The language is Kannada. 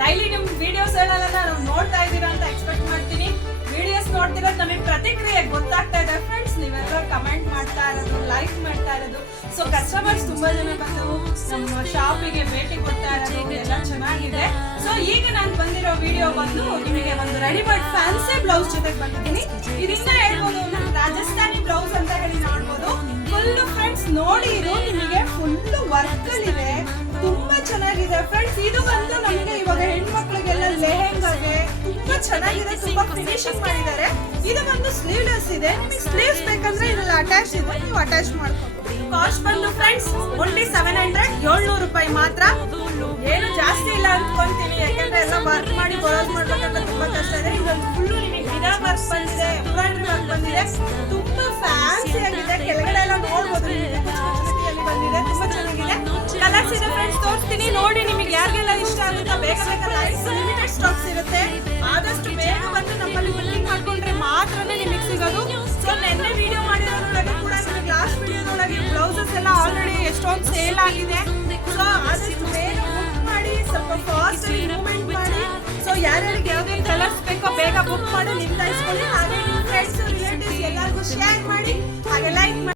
ಡೈಲಿ ನಿಮ್ ವಿಡಿಯೋಸ್ ಗಳನ್ನ ನಾವು ನೋಡ್ತಾ ಇದ್ದೀರಾ ಅಂತ ಎಕ್ಸ್ಪೆಕ್ಟ್ ಮಾಡ್ತೀನಿ. ವಿಡಿಯೋಸ್ ನೋಡ್ತಿರೋದು ನಮಗೆ ಪ್ರತಿಕ್ರಿಯೆ ಗೊತ್ತಾಗ್ತಾ ಇದೆ ಫ್ರೆಂಡ್ಸ್. ನೀವೆಲ್ಲ ಕಮೆಂಟ್ ಮಾಡ್ತಾ ಇರೋದು, ಲೈಕ್ ಮಾಡ್ತಾ ಇರೋದು. ಸೊ ಕಸ್ಟಮರ್ಸ್ ತುಂಬಾ ಜನ ಬಂದು ನಮ್ಮ ಶಾಪಿಗೆ ಭೇಟಿ ಕೊಡ್ತಾ ಇರೋದು ಎಲ್ಲ ಚೆನ್ನಾಗಿದೆ. ಸೊ ಈಗ ನಾನು ಬಂದಿರೋ ವಿಡಿಯೋ ಬಂದು ನಿಮಗೆ ಒಂದು ರೆಡಿಮೇಡ್ ಫ್ಯಾನ್ಸಿ ಬ್ಲೌಸ್ ಜೊತೆಗೆ ಬಂದಿದ್ದೀನಿ. ಇದರಿಂದ ಹೇಳ್ಬೋದು ರಾಜಸ್ಥಾನಿ ಬ್ಲೌಸ್ ಅಂತ ಹೇಳಿ ನೋಡ್ಬೋದು. ಫುಲ್ ಫ್ರೆಂಡ್ಸ್ ನೋಡಿ, ಇದು ನಿಮಗೆ ಫುಲ್ ವರ್ಕ್ ಇದೆ, ತುಂಬಾ ಚೆನ್ನಾಗಿದೆ ಫ್ರೆಂಡ್ಸ್. ಇದು ಬಂದು ನಮಗೆ ಇವಾಗ ಹೆಣ್ಮಕ್ಳಿಗೆಲ್ಲ ಲೆಹೆಂಗಾಗೆ ತುಂಬಾ ಚೆನ್ನಾಗಿದೆ, ತುಂಬಾ ಫಿನಿಶಿಂಗ್ ಮಾಡಿದ್ದಾರೆ. ಇದು ಬಂದು ಸ್ಲೀವ್ಲೆಸ್ ಇದೆ. ನಿಮಗೆ ಸ್ಲೀವ್ಸ್ ಬೇಕಂದ್ರೆ ಇದ್ರಲ್ಲಿ ಅಟ್ಯಾಚ್ ಇದೆ, ನೀವು ಅಟ್ಯಾಚ್ ಮಾಡ್ಕೋಬಹುದು. ಕಾಸ್ಟ್ ಬಂದು ಫ್ರೆಂಡ್ಸ್ ಓನ್ಲಿ 700 700 ರೂಪಾಯಿ ಮಾತ್ರ. ಏನು ಜಾಸ್ತಿ ಇಲ್ಲ ಅನ್ಕೊಂತೀನಿ, ಯಾಕಂದ್ರೆ ಎಲ್ಲ ವರ್ಕ್ ಮಾಡಿ ಬ್ಲೌಸ್ ಮಾಡ್ಬೇಕಂದ್ರೆ ತುಂಬಾ ಕಷ್ಟ ಇದೆ. ಇದೊಂದು ಫುಲ್ ನಿಮಗೆ ಗಿಡ ವರ್ಕ್ ಬಂದಿದೆ, ಎಂಬ್ರಾಯ್ಡರಿ ವರ್ಕ್ ಬಂದಿದೆ, ತುಂಬಾ ಫ್ಯಾನ್ಸಿ ಆಗಿದೆ. ಕೆಳಗಡೆ ಎಲ್ಲ ನೋಡ್ಬೋದು, ಬಂದಿದೆ, ತುಂಬಾ ಚೆನ್ನಾಗಿದೆ. ಕಲರ್ಸ್ ಇದೆ ಫ್ರೆಂಡ್ಸ್, ತೋರಿಸ್ತೀನಿ ನೋಡಿ. ನಿಮಗೆ ಯಾರಿಗೆಲ್ಲ ಇಷ್ಟ ಆಗುತ್ತಾ ಬೇಗ ಲಿಮಿಟೆಡ್ ಸ್ಟಾಕ್ಸ್ ಇರುತ್ತೆ. ಆದಷ್ಟು ಬೇಗ ಬಂದು ನಮ್ಮಲ್ಲಿ ಬುಕಿಂಗ್ ಮಾಡ್ಕೊಂಡ್ರೆ ಮಾತ್ರನೇ ನಿಮಗೆ ಸಿಗೋದು. ಸೊ ನೆನ್ನೆ ವಿಡಿಯೋ ಮಾಡಿರೋದ್ರೊಳಗೆ ಕೂಡ ನಿಮಗೆ ಲಾಸ್ಟ್ ವಿಡಿಯೋದೊಳಗೆ ಬ್ಲೌಸಸ್ ಎಲ್ಲ ಆಲ್ರೆಡಿ ಎಷ್ಟೊಂದು ಸೇಲ್ ಆಗಿದೆ. ಸೊ ಆದಷ್ಟು ಬೇಗ ಬುಕ್ ಮಾಡಿ, ಸ್ವಲ್ಪ ಫಾಸ್ಟ್ ಮೂವ್ಮೆಂಟ್ ಮಾಡಿ. ಸೊ ಯಾರ್ಯಾರಿಗೆ ಯಾವ್ದು ಕಲರ್ಸ್ ಬೇಕೋ ಬೇಗ ಬುಕ್ ಮಾಡಿ ನಿಮ್ದಾಯಿಸ್ಕೊಳ್ಳಿ. ಹಾಗೆ ನಿಮ್ಮ ಫ್ರೆಂಡ್ಸ್ ರಿಲೇಟಿವ್ಸ್ ಎಲ್ಲರಿಗೂ ಶೇರ್ ಮಾಡಿ, ಹಾಗೆ ಲೈಕ್ ಮಾಡಿ.